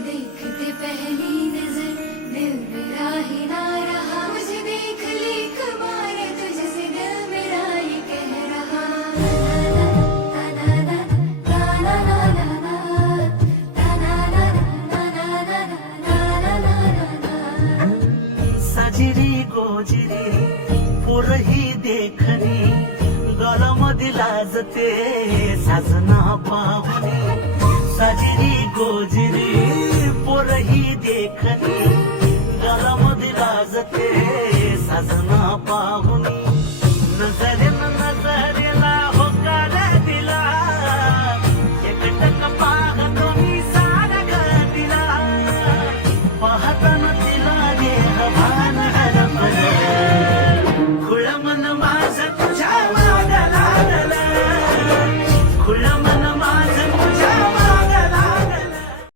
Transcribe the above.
देखते पहली नजर दिल मेरा ही ना रहा, मुझे देख ले एक बार तुझसे दिल मेरा ये कह रहा। सजिरी गोजिरी पोरही देखणी, गालामध्ये लाजते साजना पाहुणी। सजिरी गोजिरी पोरही देखणी,